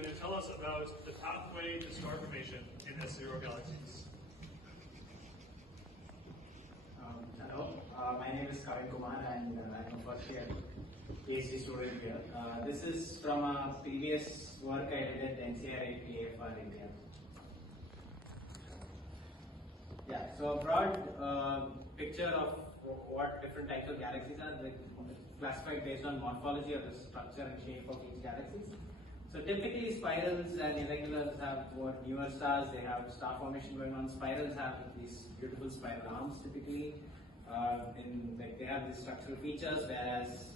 going to tell us about the pathway to star formation in S0 galaxies. Hello, my name is Karan Kumar and I'm a first year PhD student here. This is from a previous work I did at NCRI PAFR India. Yeah, so a broad picture of what different types of galaxies are classified based on morphology of the structure and shape of each galaxy. So typically spirals and irregulars have more newer stars, they have star formation going on. Spirals have these beautiful spiral arms typically. They have these structural features, whereas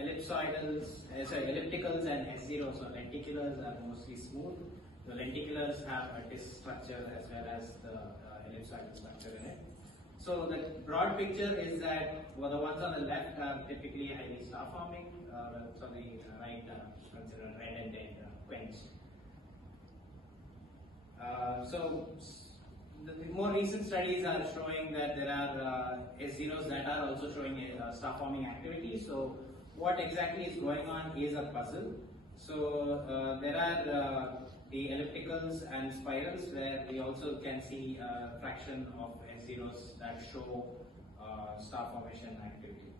ellipticals and S0s or lenticulars are mostly smooth. The lenticulars have a disc structure as well as the ellipsoidal structure in it. So the broad picture is that the ones on the left are typically highly star forming, so the right considered red-ended quenched. So the more recent studies are showing that there are S0s that are also showing star forming activity. So what exactly is going on is a puzzle. So there are the ellipticals and spirals where we also can see a fraction of S0s that show star formation activity.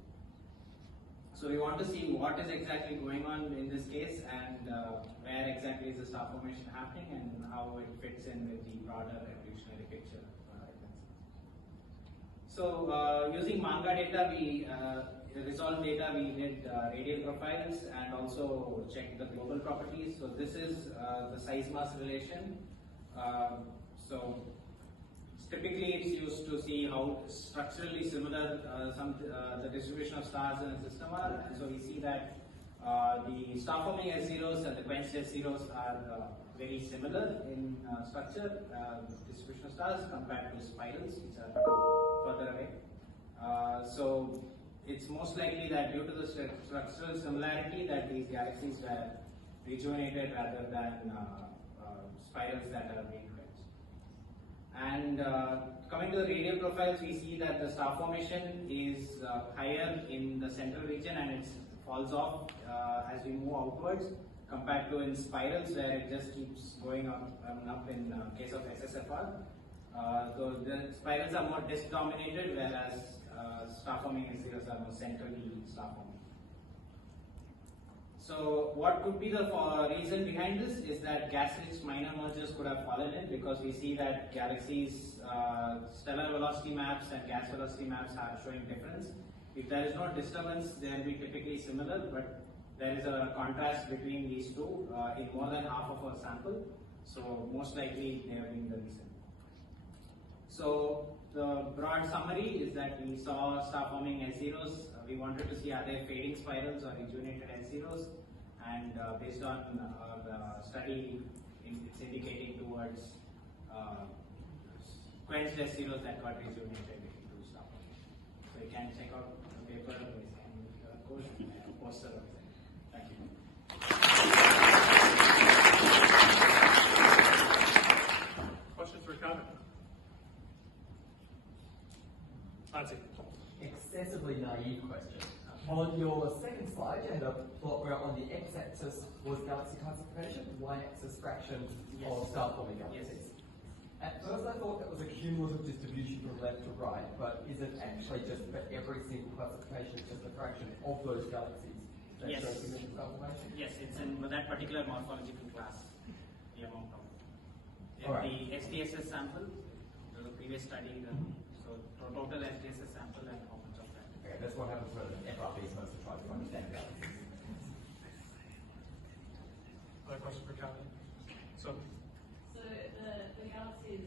So we want to see what is exactly going on in this case and where exactly is the star formation happening and how it fits in with the broader evolutionary picture. So using manga data, resolved data, we did radial profiles and also checked the global properties. So this is the size-mass relation. So typically it's used to see how structurally similar the distribution of stars in the system are. And so we see that the star-forming S0s and the quenched S0s are very similar in structure, distribution of stars compared to spirals, which are further away. So it's most likely that due to the structural similarity that these galaxies were rejuvenated rather than spirals that are being quenched. And coming to the radial profiles, we see that the star formation is higher in the central region and it falls off as we move outwards compared to in spirals where it just keeps going up and up in case of SSFR. So the spirals are more disk dominated, whereas star forming S0s are more centrally star forming. So what could be the reason behind this is that gas-rich minor mergers could have fallen in, because we see that galaxies, stellar velocity maps and gas velocity maps are showing difference. If there is no disturbance, they will be typically similar, but there is a contrast between these two in more than half of our sample. So most likely they have been the reason. So the broad summary is that we saw star forming S0s. We wanted to see are they fading spirals or rejuvenated S0s, and based on the study, it's indicating towards quenched S0s that got rejuvenated into star forming. So you can check out the paper and course and poster. Thank you. Questions for Kevin? Excessively naive question. On your second slide, you had a plot where on the x-axis was galaxy concentration, y-axis fraction of star-forming galaxies. At first I thought that was a cumulative distribution from left to right, but is it actually just for every single classification, it's just a fraction of those galaxies that show significant star formation? Yes, it's in that particular morphological class, the amount of. Right. The STSS sample, the previous study, so total STSS sample and how much of that. Okay, that's what happens when FRP is supposed to try to understand galaxies. Other question for Kevin? So the galaxies